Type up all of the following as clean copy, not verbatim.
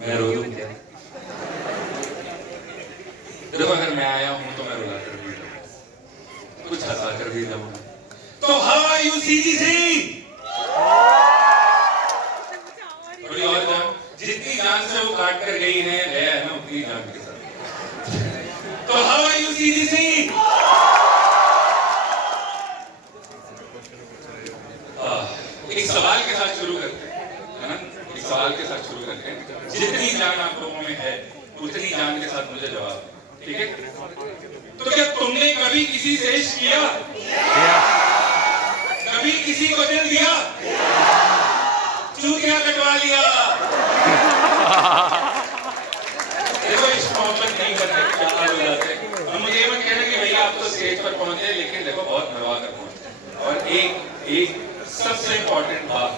मैं रो दूं क्या? देखो अगर मैं आया हूं तो मैं रुला कर भी जाऊंगा, कुछ हंसा कर भी जाऊंगा। तो how are you CG Singh? थोड़ी और जान, जितनी जान से वो काट कर गई है ना उतनी जान के साथ। तो how are you CG Singh? एक सवाल के साथ शुरू करते हैं, है ना? एक सवाल के साथ शुरू करते हैं। जितनी जान आप लोगों में है उतनी जान के साथ मुझे जवाब दें, ठीक है? तो क्या तुमने कभी किसी से इश्क किया? कभी किसी को दिल दिया? चूतिया कटवा लिया? देखो इश्क मोहब्बत नहीं करते, क्या हाल हो जाते हैं। और मुझे ये मत कहना कि भैया आप तो स्टेज पर पहुंचे, लेकिन देखो बहुत नरवा कर पहुंचे। और एक सबसे इंपॉर्टेंट बात,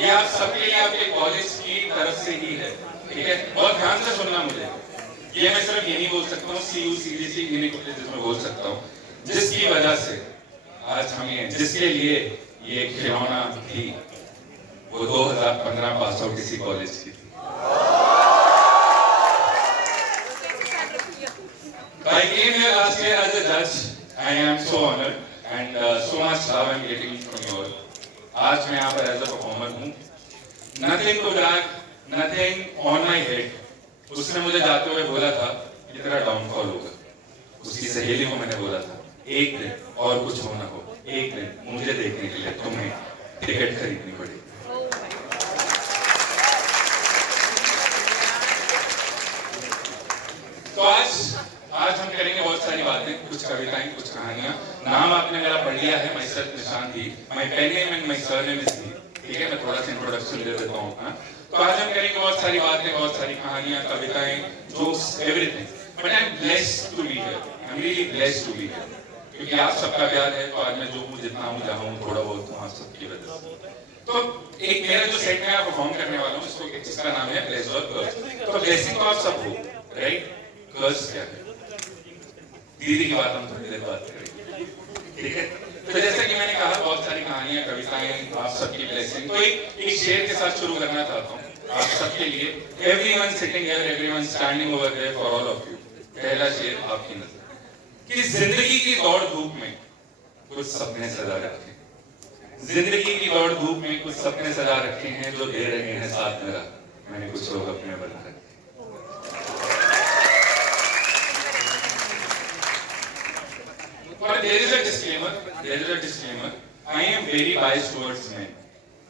ये आप सबके लिए आपके कॉलेज की तरफ से ही है, ठीक है? बहुत ध्यान से सुनना मुझे। ये मैं सिर्फ ये नहीं बोल सकता हूँ, CU CGC इन्हीं कॉलेजेस में बोल सकता हूँ, जिसकी वजह से आज हम ये, जिसके लिए ये खिलौना थी, वो 2015 पास आउट किसी कॉलेज की थी। I came here last year as a judge. I am so honored and so much love I'm getting from you all. आज मैं यहाँ पर एज अ परफॉर्मर हूँ। Nothing to brag, nothing on my head. उसने मुझे जाते हुए बोला था कि तेरा डाउनफॉल होगा। उसकी सहेली को मैंने बोला था एक दिन और कुछ होना हो, एक दिन मुझे देखने के लिए तुम्हें टिकट खरीदनी पड़ेगी। तो आज हम करेंगे बहुत सारी बातें, कुछ कविताएं, कुछ कहानियां। नाम आपने मेरा पढ़ लिया है, माय सेल्फ निशान दी, my pen name and my surname is दी, ठीक है? मैं थोड़ा सा इंट्रोडक्शन दे देता हूँ अपना। तो आज हम करेंगे बहुत सारी बातें, बहुत सारी कहानियां, कविताएं, jokes, everything. But I am blessed to be here, I am really blessed to be here, क्योंकि आप सबका प्यार है। तो आज मैं जो हूँ, जितना हूँ, जहाँ हूँ, थोड़ा बहुत हूँ आप सबकी वजह से। तो एक मेरा जो सेट में परफॉर्म करने वाला हूँ, इसका नाम है ब्लेस्ड और कर्स। तो ब्लेसिंग तो आप सब हो, राइट? कर्स क्या है? दीदी की बात हम थोड़ी देर बात करेंगे, ठीक है? तो जैसा कि मैंने कहा, बहुत सारी कहानियां, कविताएं, आप सबकी ब्लेसिंग। तो एक शेर के साथ शुरू करना चाहता हूँ आप सबके लिए। Everyone sitting here, everyone standing over there for all of you. पहला शेर आपकी नजर कि जिंदगी की दौड़ धूप में कुछ सपने सजा रखे, जिंदगी की दौड़ धूप में कुछ सपने सजा रखे हैं, जो दे रहे हैं साथ मेरा, मैंने कुछ लोग अपने बना रखे। But there is a disclaimer. I am very biased towards men.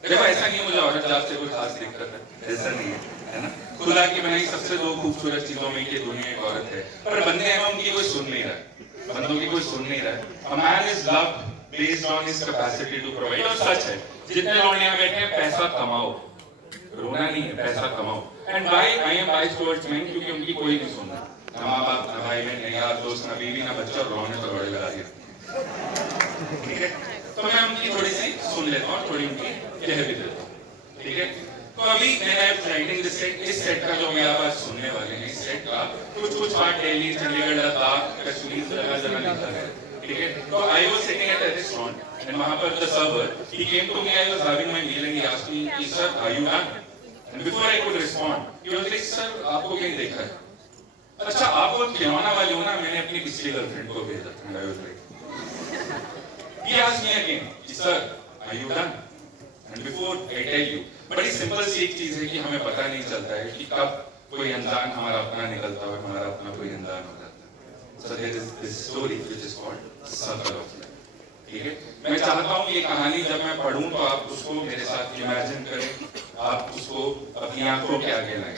देखो ऐसा नहीं है मुझे औरत जात से कोई खास दिक्कत है, ऐसा नहीं है, है ना? खुदा की बनाई सबसे दो खूबसूरत चीजों में कि दुनिया एक औरत है, पर बंदे हैं उनकी कोई सुन नहीं रहा, बंदों की कोई सुन नहीं रहा। A man is loved based on his capacity to provide। और सच है, जितने लोग यहाँ बैठे हैं, पैसा कमाओ, रोना नहीं है, पैसा कमाओ। And why I am biased towards men? क्योंकि उनकी कोई नहीं सुन रहा, ना माँ बाप, ना भाई बहन, ना यार दोस्त, ना बीवी, ना बच्चा, और रोने तो बड़े लगा दिए, ठीक है? तो मैं उनकी थोड़ी सी सुन लेता हूँ, थोड़ी उनकी कह भी देता हूँ, ठीक है? तो अभी मैंने राइटिंग दिस सेट, इस सेट का जो मैं आज सुनने वाले हैं, इस सेट का कुछ पार्ट दिल्ली, चंडीगढ़, लद्दाख, कश्मीर, जगह जगह लिखा है, ठीक है? तो I was sitting at a restaurant and वहाँ पर the server he came to me, I was having my meal and he asked me, sir are you done? And before I could respond he was like, sir आपको कहीं देखा है? अच्छा आप वो खिलौना वाले हो ना, मैंने अपनी पिछली गर्लफ्रेंड को भेजा था। He asked me again, sir, are you done? And before I tell you, बड़ी सिंपल सी एक चीज है कि हमें पता नहीं चलता है कि कब कोई अनजान हमारा अपना निकलता है और हमारा अपना कोई अनजान हो जाता है। So there is this story which is called Circle of Life, ठीक है? मैं चाहता हूँ ये कहानी जब मैं पढ़ूं तो आप उसको मेरे साथ इमेजिन करें, आप उसको अपनी आंखों के आगे लाएं,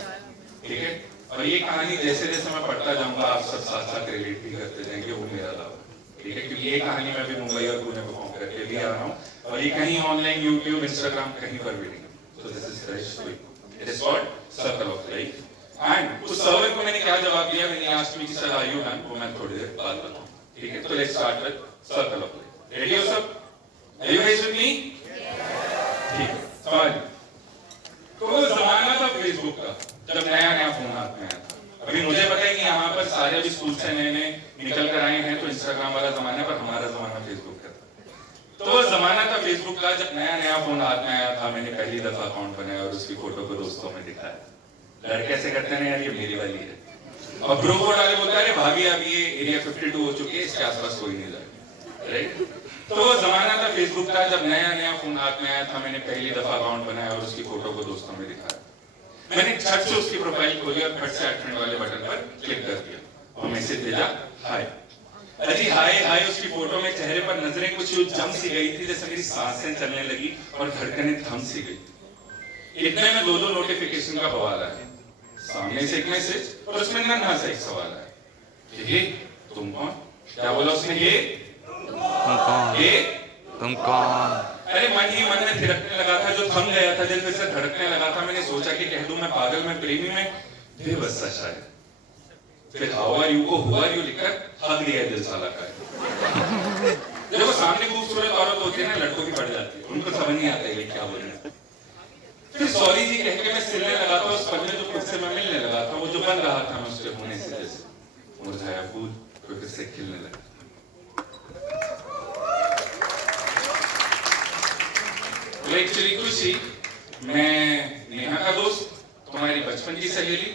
ठीक है? और ये कहानी जैसे जैसे मैं पढ़ता जाऊंगा, आप सब साथ साथ रिलेट भी करते जाएंगे, वो मेरा लाभ, ठीक है? क्योंकि ये कहानी मैं भी मुंबई और पुणे परफॉर्म करके भी आ रहा हूँ, और ये कहीं ऑनलाइन, यूट्यूब, इंस्टाग्राम, कहीं पर भी नहीं। So this is fresh story. It is called Circle of Life. And उस सर्वर को मैंने क्या जवाब दिया, मैंने asked me कि सर are you done? वो मैं थोड़ी देर बाद बताऊँ, ठीक है? तो let's start with Circle of Life. Ready हो सब? Are you guys with me? ठीक है, सवाल। तो वो जमाना था फेसबुक का, जब नया नया फोन हाथ में आया था। अभी मुझे पता है कि यहाँ पर सारे अभी स्कूल से नए नए निकल कर आए हैं, तो इंस्टाग्राम वाला जमाना, पर हमारा जमाना फेसबुक का था। तो तो वो जमाना था फेसबुक का जब नया नया फोन हाथ में आया था, मैंने पहली दफा अकाउंट बनाया और उसकी फोटो को दोस्तों में दिखाया। लड़के ऐसे करते हैं यार ये मेरी वाली है, और ब्रो कोड वाले बोलता है भाभी अब ये एरिया 52 हो चुकी है, इसके आसपास कोई नहीं जाए, राइट। तो वो जमाना था फेसबुक का जब नया नया फोन हाथ में आया था, मैंने पहली दफा अकाउंट बनाया और उसकी फोटो को दोस्तों में दिखाया। मैंने झट से उसकी प्रोफाइल खोली और फट से ऐड फ्रेंड वाले बटन पर क्लिक कर दिया और मैसेज भेजा, हाय। अजी हाय हाय, उसकी फोटो में चेहरे पर नजरें कुछ यूं जम सी गई थी, जैसे मेरी सांसें चलने लगी और धड़कनें थम सी गई। इतने में दो नोटिफिकेशन का बवाल आया, सामने से एक मैसेज और उसमें नन्हा सा एक सवाल आया, ये तुम कौन? क्या बोला उसने, ये तुम कौन? अरे मन ही मन में थिरकने लगा था, जो थम गया था, दिल फिर से धड़कने लगा था। मैंने सोचा कि कह दूं मैं पागल, मैं प्रेमी, मैं बेबस सा शायद। फिर हाउ आर यू को हु आर यू लिखकर हक दिया दिल साला का। जब वो सामने खूबसूरत औरत होती है ना, लड़कों की पड़ जाती है, उनको समझ नहीं आता है क्या बोल रहे हैं। फिर सॉरी जी कह के मैं सिलने लगा था उस पल में जो खुद से मैं मिलने लगा था, वो जो बन रहा था मैं उसके होने से जैसे मुरझाया फूल फिर से खिलने लगा। एक्चुअली खुशी, मैं नेहा का दोस्त, तुम्हारी बचपन की सहेली।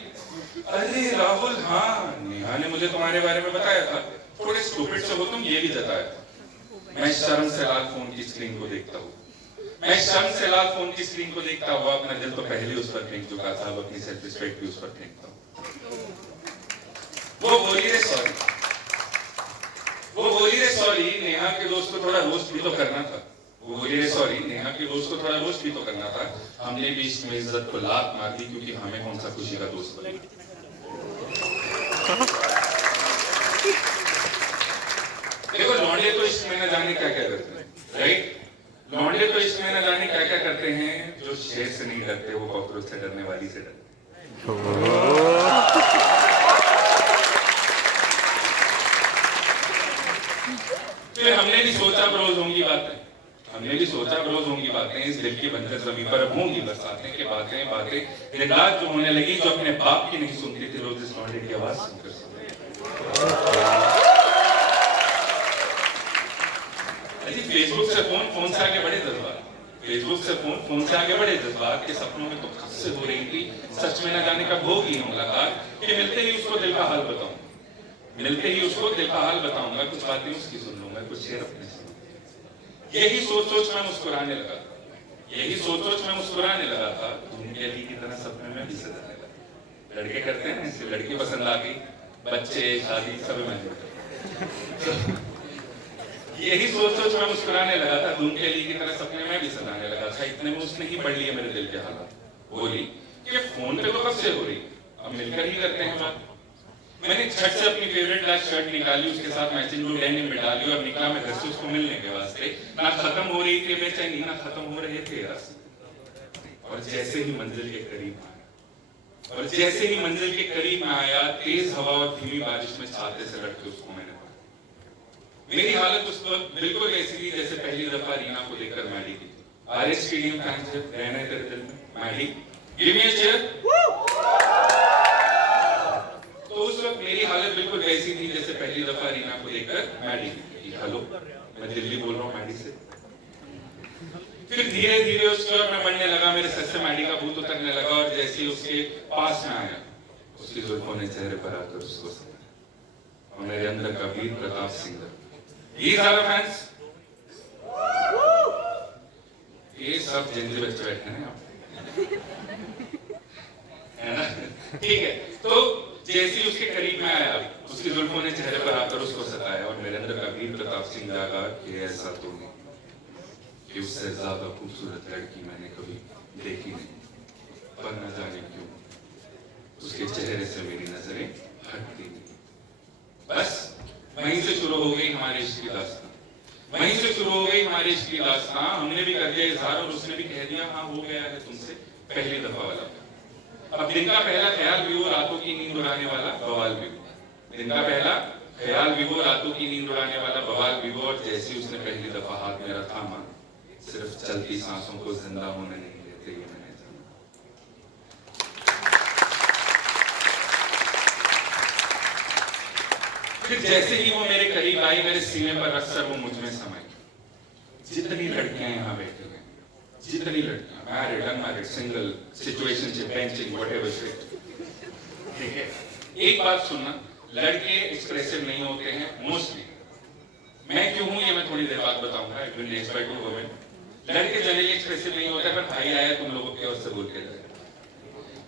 अरे राहुल, हाँ नेहा ने मुझे तुम्हारे बारे में बताया था, थोड़े स्टूपिड से हो तुम, ये भी जताया था। मैं शर्म से लाल फोन की स्क्रीन को देखता हूँ, मैं शर्म से लाल फोन की स्क्रीन को देखता हुआ अपना दिल तो पहले उस पर फेंक चुका था, अब अपनी सेल्फ रिस्पेक्ट भी उस पर फेंकता हूँ। वो बोली रे सॉरी, वो बोली रे सॉरी, नेहा के दोस्त को थोड़ा रोस्ट भी तो करना था। वो बोली रे सॉरी, नेहा के दोस्त को थोड़ा रोस्ट भी तो करना था। हमने भी इसमें इज्जत को लात मार दी, क्योंकि हमें कौन सा खुशी का दोस्त बना। देखो लौंडे तो इश्क में न जाने क्या क्या करते हैं, राइट। लौंडे तो इश्क में न जाने क्या क्या करते हैं, जो शेर से नहीं डरते वो कॉकरोच से डरने वाली से डरते। फिर हमने भी सोचा रोज होंगी बातें, हमने भी सोचा रोज होंगी बातें, इस दिल की बंजर जमीन पर अब होंगी बरसातें के बातें बातें। दिन रात जो होने लगी, जो अपने बाप की नहीं सुनती थी, रोज इस लौंडे की आवाज सुनकर फेसबुक से फोन, फोन से आगे बढ़े जज्बात, फेसबुक से फोन, फोन से आगे बढ़े जज्बात के सपनों में तो कब से हो रही थी, सच में न जाने कब होगी मुलाकात, कि मिलते ही उसको दिल का हाल बताऊं, मिलते ही उसको दिल का हाल बताऊंगा, कुछ बातें उसकी सुन लूंगा, कुछ शेर अपने सुन। यही सोच सोच मैं मुस्कुराने लगा था, यही सोच सोच मैं मुस्कुराने लगा था, धूम के अली की तरह सपने में भी सजाने लगा। लड़के करते हैं इससे, लड़की पसंद आ गई, बच्चे शादी सब में। यही सोच सोच मैं मुस्कुराने लगा था, धूम के अली की तरह सपने में भी सजाने लगा था। इतने में उसने ही पढ़ लिया मेरे दिल के हालात, बोली कि फोन पे तो कब से हो रही, अब मिलकर ही करते हैं बात। मैंने झट से अपनी फेवरेट ब्लैक शर्ट निकाली, उसके साथ मैचिंग ब्लू डेनिम में डाली और निकला मैं घर से उसको मिलने के वास्ते। ना खत्म हो रही थी बेचैनी, ना खत्म हो रहे थे रास्ते। और जैसे ही मंजिल के करीब आया, और जैसे ही मंजिल के करीब में आया, तेज हवा और धीमी बारिश में छाते से लटके उसको मैंने पाया। मेरी हालत उस वक्त बिल्कुल ऐसी थी जैसे पहली दफा रीना को देखकर मैडी की थी। आरएस स्टेडियम फैंस रहना है तेरे दिल में, मैडी गिव मी अ चीयर। तो उस वक्त मेरी हालत बिल्कुल वैसी थी जैसे पहली दफा रीना को देखकर मैडी की। हेलो, मैं दिल्ली बोल रहा हूँ मैडी से। फिर धीरे धीरे उसके और मैं बढ़ने लगा, मेरे सर से मैडी का भूत उतरने लगा, और जैसे ही उसके पास में आया, उसकी जुल्फों ने चेहरे पर आकर उसको सताया और मेरे अंदर का वीर Pratap Singh, These are the fans. ये सब जिंदगी बच्चे बैठे हैं है ना, ठीक है। तो जैसे ही उसके करीब में आया, उसकी जुल्फों ने चेहरे पर आकर उसको सताया और मेरे अंदर का वीर प्रताप सिंह जागा कि ऐसा तो नहीं कि उससे ज्यादा खूबसूरत लड़की मैंने कभी देखी नहीं, पर न जाने क्यों उसके चेहरे से मेरी नजरें हटती नहीं। बस वहीं से शुरू हो गई हमारे इश्क की दास्तां, वहीं से शुरू हो गई हमारे इश्क की दास्तां। हमने भी कर दिया इजहार और उसने भी कह दिया हाँ हो गया है तुमसे पहली दफा वाला। अब दिन का पहला ख्याल भी हो, रातों की नींद उड़ाने वाला बवाल भी हो। दिन का पहला ख्याल भी हो, रातों की नींद उड़ाने वाला बवाल भी हो। और जैसे उसने पहली दफा हाथ मेरा थामा, सिर्फ चलती सांसों को जिंदा होने नहीं देते ये मैंने जाना। फिर जैसे ही वो मेरे करीब आई, मेरे सीने पर अक्सर वो मुझ में समाई। जितनी लड़कियां यहाँ बैठी हैं, जितनी लड़कियां, married, unmarried, single, situationship, benching, whatever shit, ठीक है, एक बात सुनना, लड़के एक्सप्रेसिव नहीं होते हैं मोस्टली। मैं क्यों हूं ये मैं थोड़ी देर बाद बताऊंगा। I will expect to women. लड़के जनरली एक्सप्रेसिव नहीं होते, पर भाई आया तुम लोगों की ओर से बोल के जाए।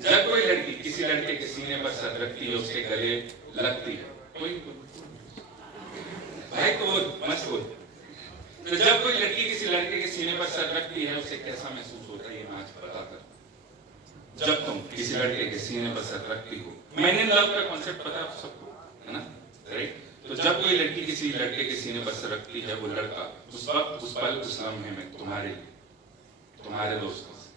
जब कोई लड़की किसी लड़के के सीने पर सर रखती है, उसके गले लगती है, कोई भाई को मत बोल। तो जब कोई लड़की किसी लड़के के सीने पर सर रखती है, उसे कैसा महसूस होता है ये मैं आज बताकर। जब तुम किसी लड़के के सीने पर सर रखती हो, मैंने लव का कॉन्सेप्ट पता है सबको, है ना, राइट? तो जब कोई लड़की किसी लड़के के सीने पर सर रखती है, वो लड़का उस वक्त, उस पल, उस लम्हे में तुम्हारे लिए, तुम्हारे दोस्तों से,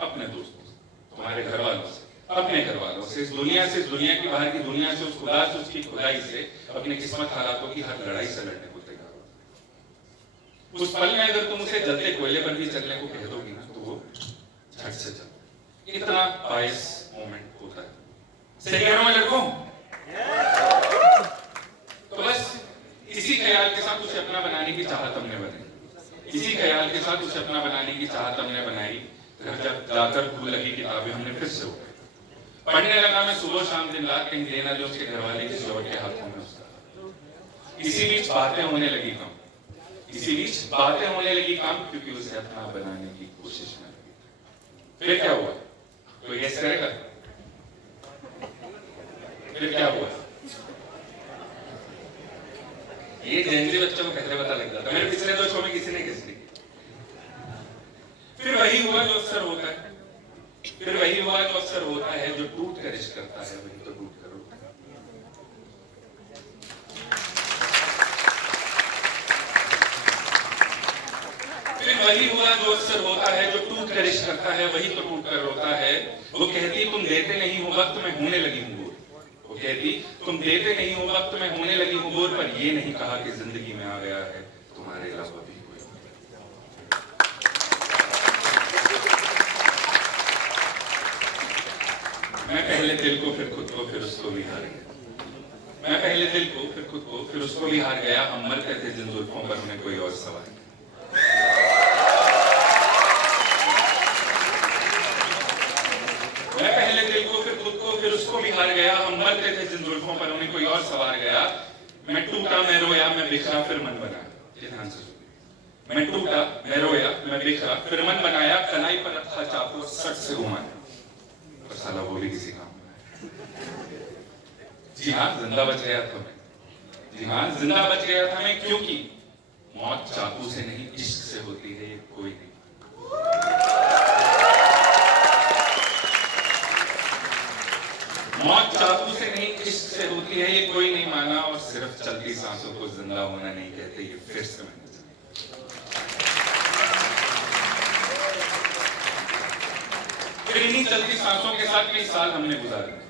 अपने दोस्तों से, तुम्हारे घर वालों से, अपने घर वालों से, इस दुनिया से, इस दुनिया की बाहर की दुनिया से, उस खुदा से, उसकी खुदाई से, अपने किस्मत हालातों की हर लड़ाई से लड़ने को तैयार हो। उस पल में अगर तुम उसे जलते कोयले पर भी चलने को कह दोगी ना, तो वो झट से चल। इतना बायस मोमेंट होता है। सही कह रहा हूं मैं लड़कों? तो बस इसी ख्याल के साथ उसे अपना बनाने की चाहत हमने बनाई, इसी ख्याल के साथ उसे अपना बनाने की चाहत हमने बनाई। घर जब जाकर भूल लगी किताबें हमने फिर से उठाई, पढ़ने लगा मैं सुबह शाम दिन रात, कहीं देना जो उसके घर वाले किसी और के हाथों में उसका। इसी बीच बातें होने लगी कम, इसी बीच बातें होने लगी कम, क्योंकि उसे अपना बनाने की कोशिश में लगी। फिर क्या हुआ? कोई गेस करेगा? फिर क्या हुआ? ये जेनजी बच्चों को पहले पता लग जाता, मेरे पिछले 2 शो में किसी ने गेस नहीं। फिर वही हुआ जो अक्सर होता है, फिर वही हुआ जो अक्सर होता है, जो टूट कर इश्क करता है वही तो टूट कर रोता है। फिर वही हुआ जो अक्सर होता है, जो टूट कर इश्क करता है वही तो टूट कर रोता है। वो कहती तुम देते नहीं हो वक्त मैं होने लगी हूं बोर, वो कहती तुम देते नहीं हो वक्त मैं होने लगी हूं बोर, पर ये नहीं कहा कि जिंदगी में आ गया है तुम्हारे अलावा भी कोई। मैं पहले दिल को फिर खुद को फिर उसको भी हार गया, मैं पहले दिल को फिर खुद को फिर उसको भी हार गया। हम मरते थे जिन जुल्फों पर उन्हें कोई और सवाल। मैं पहले दिल को फिर खुद को फिर उसको भी हार गया। हम मरते थे जिन जुल्फों पर उन्हें कोई और सवार गया। मैं टूटा मैं रोया मैं बिखरा फिर मन बनाया। ध्यान से सुनिए। मैं टूटा मैं रोया मैं बिखरा फिर मन बनाया। कलाई पर रखा चाकू सट से घुमाया, पर साला वो भी किसी काम में। जी हाँ, जिंदा बच गया था मैं, जी हाँ जिंदा बच गया था मैं, क्योंकि मौत चाकू से नहीं इश्क से होती है ये कोई नहीं। मौत चाकू से नहीं इश्क से होती है ये कोई नहीं माना। और सिर्फ चलती सांसों को जिंदा होना नहीं कहते, ये फिर से मैंने फिर इन्हीं चलती सांसों के साथ कई साल हमने गुजार दिए,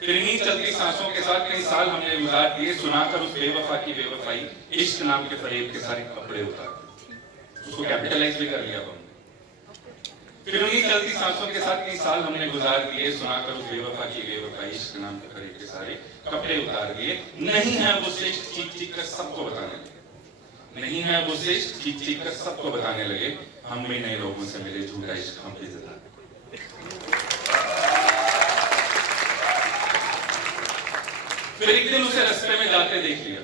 फिर इन्हीं चलती सांसों के साथ कई साल हमने गुजार दिए। सुनाकर उस बेवफा की बेवफाई, इश्क नाम के फरेब के सारे कपड़े उतार, उसको कैपिटलाइज भी कर लिया हमने। फिर उन्हीं चलती सांसों के साथ कई साल हमने गुजार दिए। सुनाकर उस बेवफा की बेवफाई, इश्क नाम के फरेब के सारे कपड़े उतार दिए। नहीं है वो श्रेष्ठ चीख चीख कर सबको बताने लगे, नहीं है वो श्रेष्ठ चीख चीख कर सबको बताने लगे। हम भी नए लोगों से मिले, झूठा इश्क हम भी जता। फिर एक दिन उसे रास्ते में जाते देख लिया।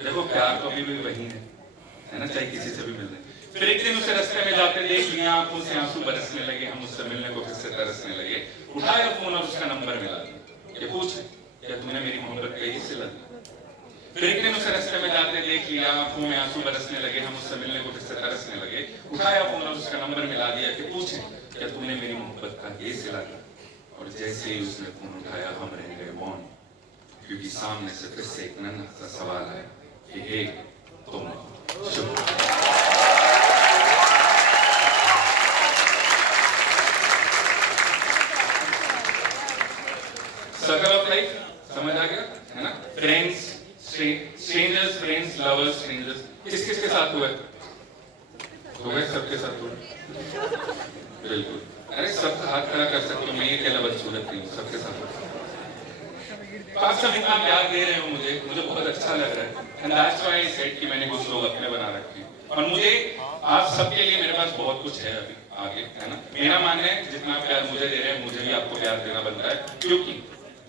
देखो प्यार तो अभी भी वही है ना, चाहे किसी से भी मिल जाए। फिर एक दिन उसे रास्ते में जाते देख लिया, आंखों से आंसू बरसने लगे। हम उससे मिलने को फिर से तरसने लगे। उठाया फोन और उसका नंबर मिला दिया कि पूछ क्या तूने मेरी मोहब्बत कहीं से लगी। फिर एक दिन उसे रास्ते में जाते देख लिया, आंखों में आंसू बरसने लगे। हम उससे मिलने को फिर से तरसने लगे। उठाया फोन और उसका नंबर मिला दिया कि पूछे क्या तूने मेरी मोहब्बत का ये सिला दिया। और जैसे ही उसने फोन उठाया हम रह गए मौन, क्योंकि सामने से फिर से एक नन्हा सा सवाल है कि हे तुम शुभ। सर्कल ऑफ लाइफ समझ आ गया है ना। Friends, strangers, friends, lovers, strangers, किस किस के साथ हुआ? हुआ सबके साथ हुआ, बिल्कुल। अरे सबका हाथ खड़ा कर सकते हो, मैं ये कहना बदसूरत नहीं हूँ, सबके साथ हुआ। तो आप सब इतना प्यार दे रहे हो मुझे बहुत अच्छा लग रहा है। And that's why I said कि मैंने कुछ लोग अपने बना रखे हैं और मुझे आप सबके लिए मेरे पास बहुत कुछ है अभी आगे, है ना। मेरा मानना है जितना प्यार मुझे दे रहे हैं मुझे भी आपको प्यार देना बनता है, क्योंकि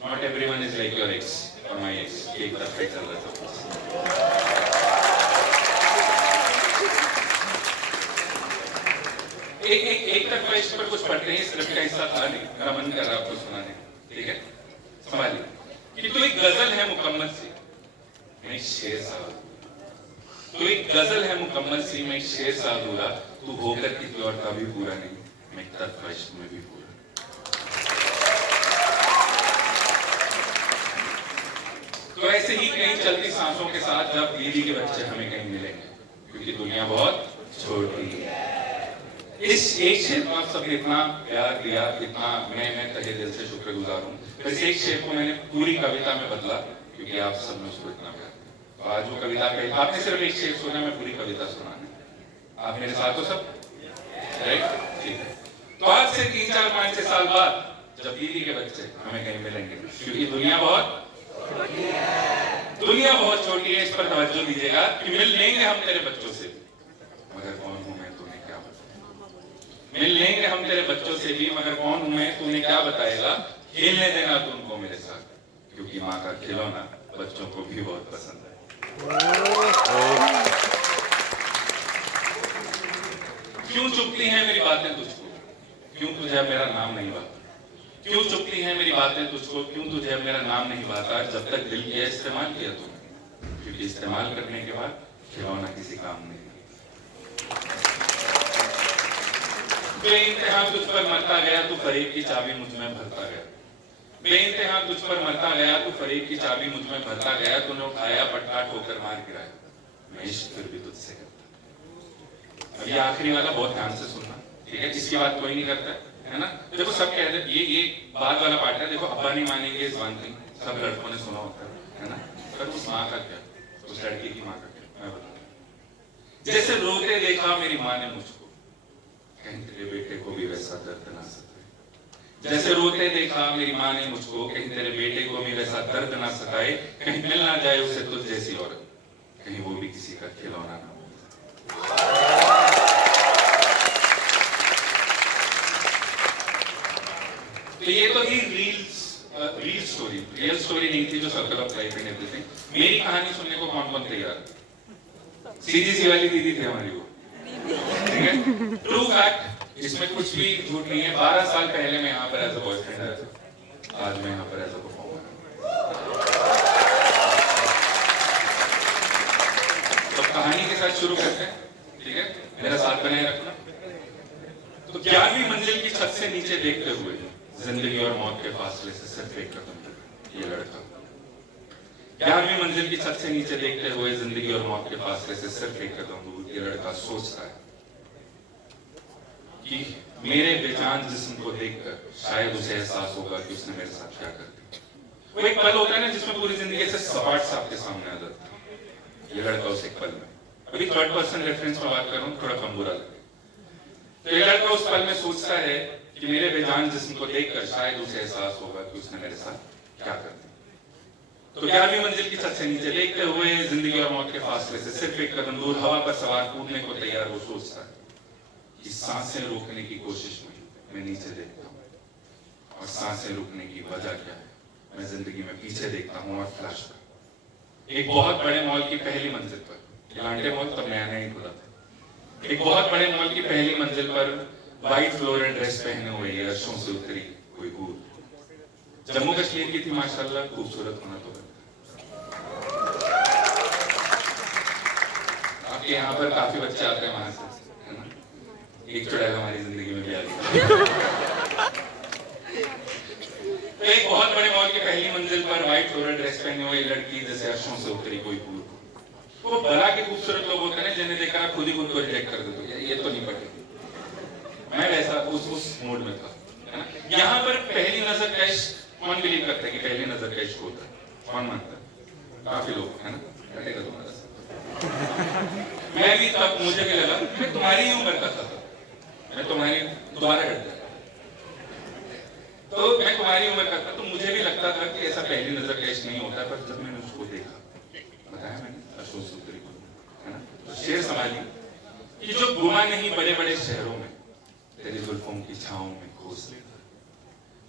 not everyone is like your x और माय एक्स। एक तरफ से चल रहा था। एक तरफ इस पर कुछ पढ़ते हैं, स्क्रिप्ट का हिस्सा था नहीं, मेरा मन कर रहा है आपको सुनाने, ठीक है। संभालिए कि तू एक गजल है मुकम्मल सी, मैं शेर सा। तू एक गजल है मुकम्मल सी, मैं शेर सा अधूरा। तू होकर किसी और का भी पूरा नहीं, मैं एक तरफ इश्क में भी पूरा। तो ऐसे ही कहीं चलती सांसों के साथ जब दीदी के बच्चे हमें कहीं मिलेंगे, क्योंकि दुनिया बहुत छोटी है। इस एक शेर को आप सबने इतना प्यार दिया, इतना मैं तहे दिल से शुक्रगुजार हूँ। इस एक शेर को मैंने पूरी कविता में बदला, क्योंकि आप सब ने उसको इतना प्यार दिया। तो आज वो कविता कही, आपने सिर्फ एक शेर सुना, मैं पूरी कविता सुनाने। आप मेरे साथ हो सब? राइट, ठीक है। तो आज से 3, 4, 5, 6 साल बाद जब दीदी के बच्चे हमें कहीं मिलेंगे, क्योंकि दुनिया बहुत छोटी है, इस पर तवज्जो दीजिएगा कि मिल लेंगे हम तेरे बच्चों से, मगर कौन हूं मैं तुम्हें क्या बताऊं। मिल लेंगे हम तेरे बच्चों से भी, मगर कौन हूं मैं तुम्हें क्या बताएगा। खेलने देना तुमको मेरे साथ, क्योंकि माँ का खिलौना बच्चों को भी बहुत पसंद है। क्यों चुपती हैं मेरी बातें तुझको, क्यों तुझे अब मेरा नाम नहीं भाता। क्यों चुपती हैं मेरी बातें तुझको, क्यों तुझे अब मेरा नाम नहीं भाता। जब तक दिल किया इस्तेमाल किया तूने, क्योंकि इस्तेमाल करने के बाद खिलौना किसी काम नहीं। बेइंतहा तुझ पर मरता गया, तू फरेब की चाबी मुझ में भरता गया। बेइंतहा तुझ पर मरता गया, तू फरेब की चाबी मुझ में भरता गया। तूने उठाया पटका ठोकर मार गिराया, मैं इश्क फिर भी तुझसे करता। अब ये आखिरी वाला बहुत ध्यान से सुनना, ठीक है। इसकी बात कोई नहीं करता है ना। देखो सब कहते हैं ये बात वाला पार्ट है। देखो अब्बा नहीं मानेंगे इस वन थिंग, सब लड़कों ने सुना होता है ना। पर उस माँ का क्या, उस लड़की की माँ का क्या, मैं बताऊं। जैसे रोते देखा मेरी माँ ने मुझको, कहीं तेरे बेटे को भी वैसा दर्द ना सताए। जैसे रोते देखा मेरी माँ ने मुझको, कहीं तेरे बेटे को भी वैसा दर्द ना सताए। कहीं मिल ना जाए उसे तुझ जैसी औरत, कहीं वो भी किसी का खिलौना ना हो। तो ये तो थी रियल स्टोरी नहीं थी जो circle of life and everything. मेरी कहानी सुनने को कौन कौन तैयार? सीधी सी वाली दीदी थी हमारी वो, ठीक है। ट्रू फैक्ट, इसमें कुछ भी झूठ नहीं है। 12 साल पहले मैं यहाँ पर एज अ बॉयफ्रेंड आया था, आज मैं यहाँ पर एज अ परफॉर्मर। तो कहानी के साथ शुरू करते हैं, ठीक है। मेरा साथ बनाए रखना। तो 11वीं मंजिल की छत से नीचे देखते हुए जिंदगी और मौत के फासले से सिर्फ एक कदम दूर ये लड़का। 11वीं मंजिल की छत से नीचे देखते हुए जिंदगी और मौत के फासले से सिर्फ एक कदम दूर ये लड़का सोचता है कि मेरे बेजान जिस्म को देखकर शायद उसे एहसास होगा कि उसने मेरे साथ क्या कर दिया। वो एक पल होता है ना जिसमें पूरी जिंदगी से सपाट सा आपके सामने आ जाता है। ये लड़का उस एक पल में, अभी थर्ड पर्सन रेफरेंस में बात कर रहा हूँ, थोड़ा कम बुरा लगे। तो ये लड़का उस पल में सोचता है कि मेरे बेजान जिस्म को देखकर शायद उसे एहसास होगा कि उसने मेरे साथ क्या कर दिया। तो 11वीं मंजिल की छत से नीचे देखते हुए जिंदगी और मौत के फासले से सिर्फ एक कदम दूर हवा पर सवार कूदने को तैयार वो सोचता है कि सांसें रोकने की कोशिश में मैं नीचे देखता हूँ और सांसें रोकने की वजह क्या है मैं जिंदगी में पीछे देखता हूँ। और फ्लैश एक बहुत बड़े मॉल की पहली मंजिल पर, लांटे मॉल तब नया नया ही खुला था, एक बहुत बड़े मॉल की पहली मंजिल पर व्हाइट फ्लोरल ड्रेस पहने हुए अर्शों से उतरी कोई हूर। जम्मू कश्मीर की थी माशाल्लाह, खूबसूरत होना तो आपके यहाँ पर काफी बच्चे आते हैं वहां से, है ना। एक चुड़ैल हमारी जिंदगी में भी आ गई। तो एक बहुत बड़े मॉल की पहली मंजिल पर व्हाइट फ्लोरल ड्रेस पहने हुए लड़की जैसे अर्शों से उतरी कोई हूर। वो भला के खूबसूरत लोग होते हैं जिन्हें देखकर आप खुद ही खुद को रिजेक्ट कर देते हो, ये तो नहीं पड़ेगा। मैं वैसा उस मूड में था, है ना। यहाँ पर पहली नजर का इश्क कौन बिलीव करता है कि पहली नजर का इश्क होता है? कौन मानता है? काफी लोग, है ना। मैं भी तब मुझे भी लगा मैं तुम्हारी ही उम्र का था, मैं तुम्हारी दोबारा करता, तो मैं तुम्हारी उम्र का था, तो मुझे भी लगता था कि ऐसा पहली नजर कैच नहीं होता, पर जब मैंने उसको देखा, बताया मैंने अशोक सूत्री को, है ना, तो शेर संभाली कि जो गुमा नहीं बड़े बड़े शहरों में तेरी जुल्फों की छाओं में खो सकता है,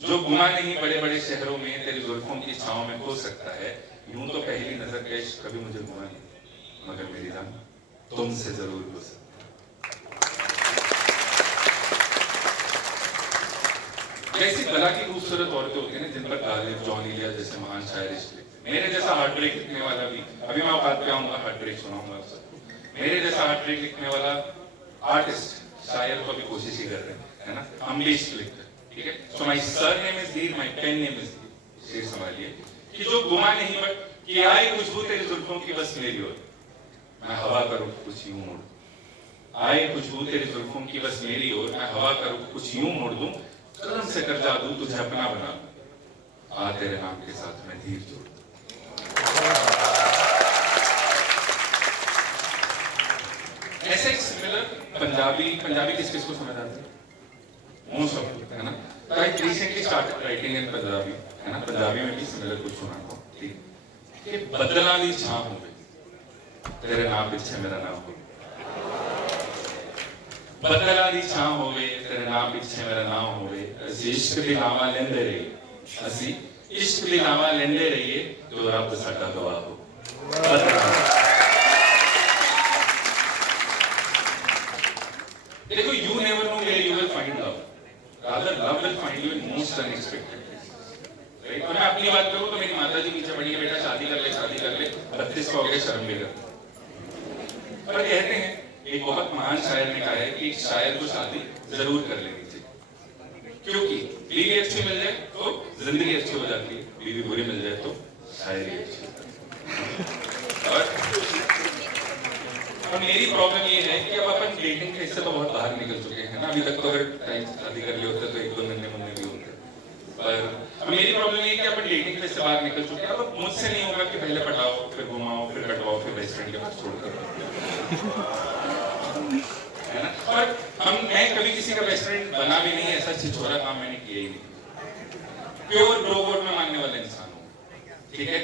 जो गुमा नहीं बड़े बड़े शहरों में तेरी जुल्फों की छाओं में खो सकता है। यूं तो पहली नजर कैच कभी मुझे गुमा नहीं, मगर मेरी जान तुमसे जरूर हो सकता है। ऐसी कला की खूबसूरत औरतें होती हैं ना, जिन पर गालिब, जॉन इलिया जैसे महान शायर इश्क लिखते हैं। मेरे जैसा हार्ट ब्रेक लिखने वाला भी, अभी मैं बात पे आऊंगा, हार्ट ब्रेक सुनाऊंगा आपसे। मेरे जैसा हार्ट ब्रेक लिखने वाला आर्टिस्ट, शायर तो अभी कोशिश ही कर रहे हैं, है ना, हम भी इश्क लिखते हैं, ठीक है। सो माय सरनेम इज दीर, माय पेन नेम इज दीर। शेर संभालिए कि जो गुमा नहीं बट कि आए खुशबू तेरी जुल्फों की बस मेरी ओर, मैं हवा करूं कुछ यूं मोड़, आए खुशबू तेरी जुल्फों की बस मेरी ओर, मैं हवा करूं कुछ यूं मोड़ दूं, कलम से कर जादू तुझे अपना बना, आ तेरे नाम के साथ मैं धीर जोड़। ऐसे एक सिमिलर पंजाबी किस किस को समझ आता है? मोस्ट ऑफ, है ना। तो I recently started writing in Punjabi, है ना, पंजाबी में भी सिमिलर कुछ सुनाता हूं, ठीक। कि बदला दी छां होवे तेरे नाम पीछे मेरा नाम हो, बदला दी छां होवे तेरे नाम पीछे मेरा नाम होवे, असी इश्क दी लावां लेंदे रहिए, असी इश्क दी लावां लेंदे रहिए, जो रब साडा गवाह हो। देखो, you never know where you will find love. Rather, love will find you in most unexpected places. Right? और मैं अपनी बात करूँ तो मेरी माता जी पीछे पड़ी है, बेटा शादी कर ले, शादी कर ले, 32 का हो गया, शर्म भी कर। पर कहते हैं, एक बहुत महान शायर ने कहा है कि एक शायर को शादी जरूर कर लेनी चाहिए, क्योंकि बीवी अच्छी मिल जाए तो जिंदगी अच्छी हो जाती है, बीवी बुरी मिल जाए तो शायरी अच्छी हो जाती है। और मेरी प्रॉब्लम ये है कि अब अपन डेटिंग के इससे तो बहुत बाहर निकल चुके हैं ना। अभी तक तो अगर टाइम से शादी कर लिए होते तो एक दो नन्हे मुन्ने भी होते, पर अब मेरी प्रॉब्लम ये है कि अपन डेटिंग के इससे बाहर निकल चुके हैं। अब मुझसे नहीं होगा कि पहले पटाओ, फिर घुमाओ, फिर कटवाओ, फिर बेस्ट फ्रेंड के पास छोड़ कर, है ना। और मैं कभी किसी का बेस्ट फ्रेंड बना भी नहीं, ऐसा छिछोरा काम मैंने किया ही नहीं। प्योर ब्रो कोड में मानने वाला इंसान हूँ, ठीक है।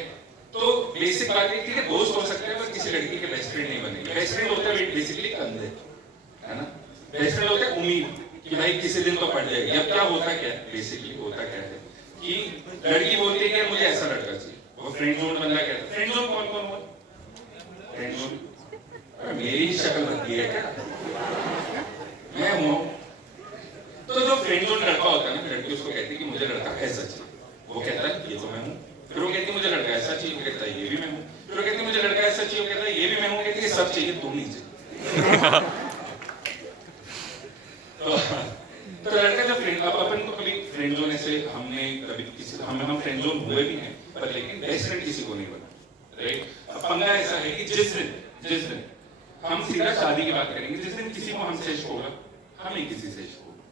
तो बेसिक बात है, ठीक है, दोस्त हो सकते हैं पर किसी लड़की के बेस्ट फ्रेंड नहीं बनेंगे। बेस्ट फ्रेंड होता है बेसिकली कंधे, है ना। बेस्ट फ्रेंड होता है उम्मीद कि भाई किसी दिन तो पड़ जाएगी। अब क्या होता क्या है, बेसिकली होता क्या है कि लड़की बोलती है कि मुझे ऐसा लड़का चाहिए, वो फ्रेंड जोन बंदा कहता है। फ्रेंड जोन कौन कौन हुआ? फ्रेंड जोन मेरी ही शक्ल बनती है क्या, मैं हूँ। तो जो फ्रेंड जोन लड़का होता है ना, लड़की उसको कहती है कि मुझे लड़का ऐसा चाहिए, वो कहता है ये तो मैं हूँ। फिर वो कहती है मुझे लड़का ऐसा चाहिए, वो कहता है ये भी मैं हूँ। फिर वो कहती है मुझे लड़का ऐसा चाहिए, वो कहता है ये भी मैं हूँ। कहती है सब चाहिए, तू नहीं चाहिए। तो लड़का जब फ्रेंड, अब अपन को कभी फ्रेंड जोन ऐसे हमने कभी किसी हम फ्रेंड जोन हुए भी हैं, पर लेकिन बेस्ट फ्रेंड किसी को नहीं बना, राइट। अब पंगा ऐसा है कि जिस दिन हम सीधा शादी की बात करेंगे, जिस दिन किसी को हमसे इश्क होगा, हमें किसी से इश्क होगा,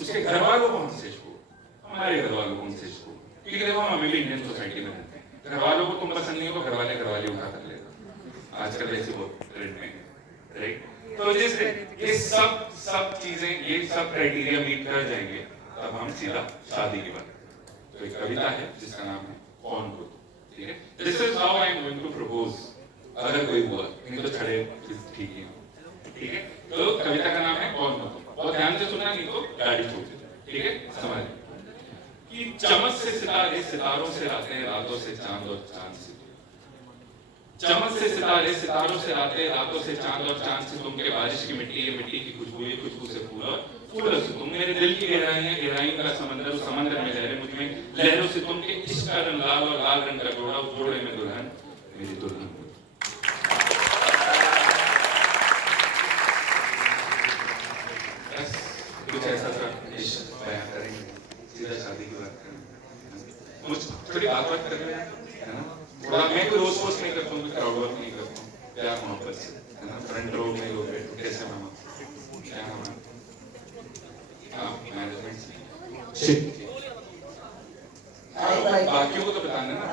उसके घर वालों को हमसे इश्क होगा, हमारे घर वालों को हमसे इश्क होगा। क्योंकि देखो हम अभी भी इंडियन सोसाइटी में रहते हैं, घर वालों को तुम पसंद नहीं हो तो घर वाले उठा कर लेगा, आजकल वैसे वो ट्रेंड में, राइट। तो जैसे ये सब चीजें, ये सब क्राइटेरिया मीट कर जाएंगे, तब हम सीधा शादी की बात। तो एक कविता है जिसका नाम है कौन हो, ठीक है। This is how I am going to propose, अगर कोई हुआ, नहीं तो छड़े ठीक ही हो, ठीक है। तो कविता का नाम है कौन हो। बहुत ध्यान से सुनना, नहीं तो गाड़ी छोड़, ठीक है। समझ कि चमक से सितारे, सितारों से रातें, रातों से चांद और चांद से, चमक से सितारे, सितारों से रातें, रातों से चांद और चांद से तुम, के बारिश की मिट्टी, ये मिट्टी की खुशबू, ये खुशबू से फूल और फूलों से तुम, मेरे दिल की गहराइयां, गहराइयों का समंदर, उस समंदर में लहरें, मुझ में लहरों से तुम, के इश्क का रंग लाल और लाल रंग का जोड़ा, उस जोड़े में दुल्हन मेरी दुल्हन। कुछ ऐसा सा इश्क बयां करेंगे, सीधा शादी की बात करेंगे, मुझ थोड़ी बात कर रहे हैं, है ना। थोड़ा मैं कोई रोज पोस्ट नहीं करता हूँ, क्राउड वर्क नहीं करता हूँ, प्यार मोहब्बत से, है ना। फ्रंट रो में लोग कैसे मामा, क्या मामा, हाँ मैनेजमेंट शिट, बाकियों को तो बताना ना।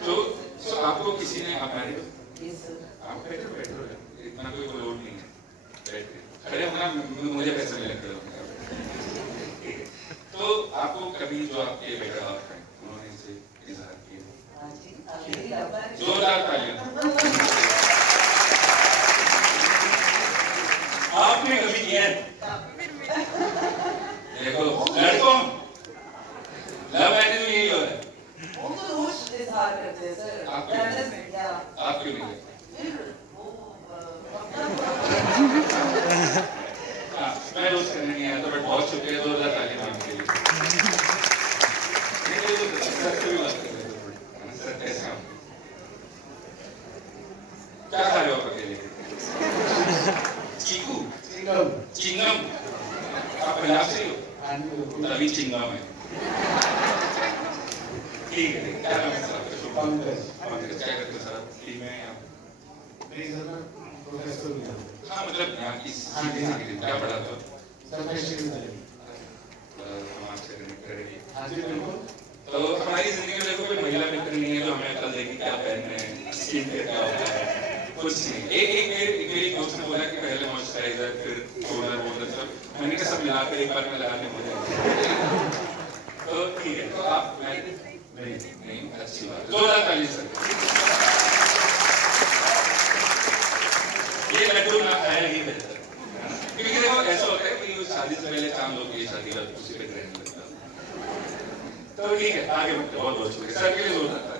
तो आपको किसी ने, आप मैरिड हो, आप बैठो, इतना कोई लोड नहीं है, बैठ खड़े होना मुझे पैसे मिले खड़े होने का। तो तो आपको कभी जो आपके बेटा है उन्होंने इसे इजहार किया? जोरदार तालियां। आपने कभी किया है? देखो लड़कों लव मैरिज में यही हो रहा है। वो तो रोज इजहार करते हैं सर। आप क्यों नहीं करते? हाँ, मैं रोज करने नहीं आया था, बट बहुत शुक्रिया 2000 तालियां आपके लिए। सर से भी बात कर रहे थे थोड़ी। सर कैसे हैं आप? क्या खा रहे हो आप अकेले? चीकू? चिंगम? आप पंजाब से ही हो? तभी चिंगम है। ठीक है, क्या नाम है सर आपका? पंकज। क्या करते हो सर आप टीम में या? नहीं सर, मैं प्रोफेसर हूँ। हाँ, मतलब यहाँ की क्या पढ़ाते हो? सर मैं श्रीनगर। समाज से कनेक्ट करेंगे। हाँ जी बिल्कुल। तो हमारी जिंदगी में देखो कोई महिला मित्र नहीं है जो हमें अकल देगी क्या पहनना है, स्किन केयर क्या होता है, कुछ नहीं। एक मेरी दोस्त ने बोला कि पहले मॉइस्चराइजर फिर टोनर वोनर सब, मैंने कहा सब मिलाकर एक बार में लगाने हो जाएगा। तो ठीक है, तो आप नहीं अच्छी बात, जोरदार ताली सर। ये लड्डू ना खाया ही बेहतर, क्योंकि देखो ऐसा होता है कि शादी से पहले चांद लोग की शादी का उसी पे ट्रेंड लगता है। तो ठीक है, आगे बढ़ते, बहुत बहुत शुक्रिया सर के लिए जोरदार।